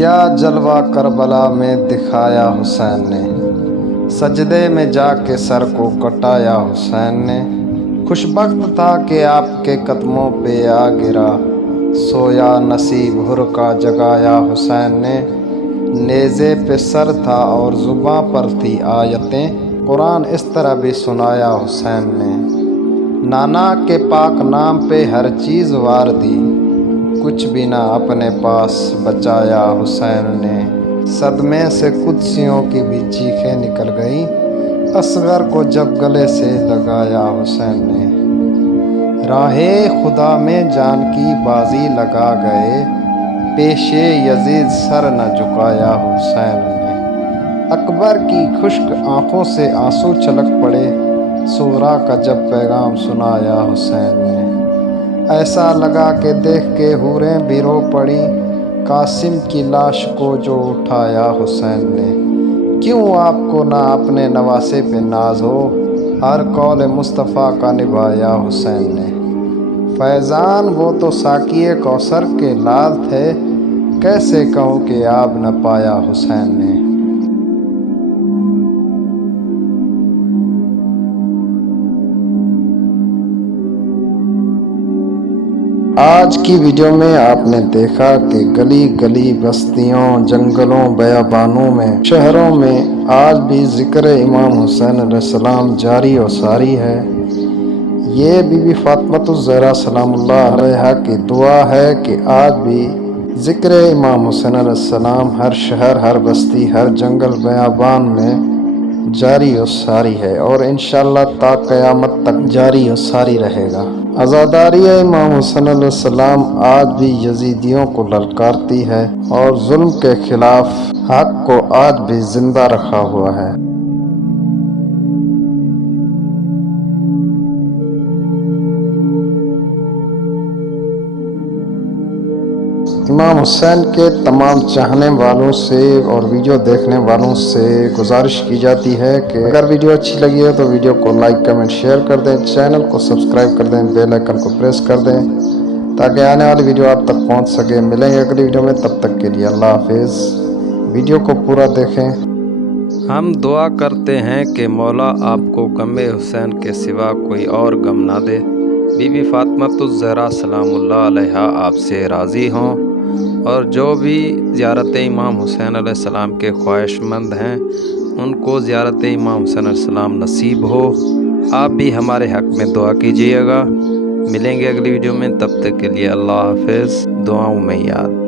क्या जलवा करबला में दिखाया हुसैन ने, सजदे में जाके सर को कटाया हुसैन ने। खुशबख्त था कि आपके कदमों पे आ गिरा, सोया नसीब हुर का जगाया हुसैन ने। नेज़े पे सर था और ज़ुबां पर थी आयतें, कुरान इस तरह भी सुनाया हुसैन ने। नाना के पाक नाम पे हर चीज़ वार दी, कुछ भी ना अपने पास बचाया हुसैन ने। सदमे से कुदसियों की भी चीखें निकल गई, असगर को जब गले से लगाया हुसैन ने। राहे खुदा में जान की बाजी लगा गए, पेशे यजीद सर न झुकाया हुसैन ने। अकबर की खुश्क आंखों से आंसू छलक पड़े, सूरा का जब पैगाम सुनाया हुसैन ने। ऐसा लगा कि देख के हूरें भी रो पड़ी, कासिम की लाश को जो उठाया हुसैन ने। क्यों आपको ना अपने नवासे पे नाज हो, हर कौल मुस्तफ़ा का निभाया हुसैन ने। फैज़ान वो तो साकिए कौसर के लाल थे, कैसे कहूँ कि आब न पाया हुसैन ने। आज की वीडियो में आपने देखा कि गली गली, बस्तियों, जंगलों, बयाबानों में, शहरों में आज भी ज़िक्र इमाम हुसैन अलैहिस्सलाम जारी और सारी है। ये बीबी फातिमा ज़हरा सलामुल्लाह अलैहा की दुआ है कि आज भी ज़िक्र इमाम हुसैन अलैहिस्सलाम हर शहर, हर बस्ती, हर जंगल, बयाबान में जारी और सारी है और इंशाअल्लाह ता क़यामत तक जारी और सारी रहेगा। आज़ादारी इमाम हुसैन अलैहिस्सलाम आज भी यजीदियों को ललकारती है और जुल्म के खिलाफ हक को आज भी जिंदा रखा हुआ है। इमाम हुसैन के तमाम चाहने वालों से और वीडियो देखने वालों से गुजारिश की जाती है कि अगर वीडियो अच्छी लगी है तो वीडियो को लाइक, कमेंट, शेयर कर दें, चैनल को सब्सक्राइब कर दें, बेल आइकन को प्रेस कर दें ताकि आने वाली वीडियो आप तक पहुंच सके। मिलेंगे अगली वीडियो में, तब तक के लिए अल्लाह हाफिज़। वीडियो को पूरा देखें। हम दुआ करते हैं कि मौला आपको गम हुसैन के सिवा कोई और गम ना दे। बीबी फातिमा ज़हरा सलामुल्लाह अलैहा आपसे राज़ी हों और जो भी ज़ियारत इमाम हुसैन अलैहिस्सलाम के ख्वाहिशमंद हैं उनको ज़ियारत इमाम हुसैन अलैहिस्सलाम नसीब हो। आप भी हमारे हक़ में दुआ कीजिएगा। मिलेंगे अगली वीडियो में, तब तक के लिए अल्लाह हाफिज़। दुआओं में याद।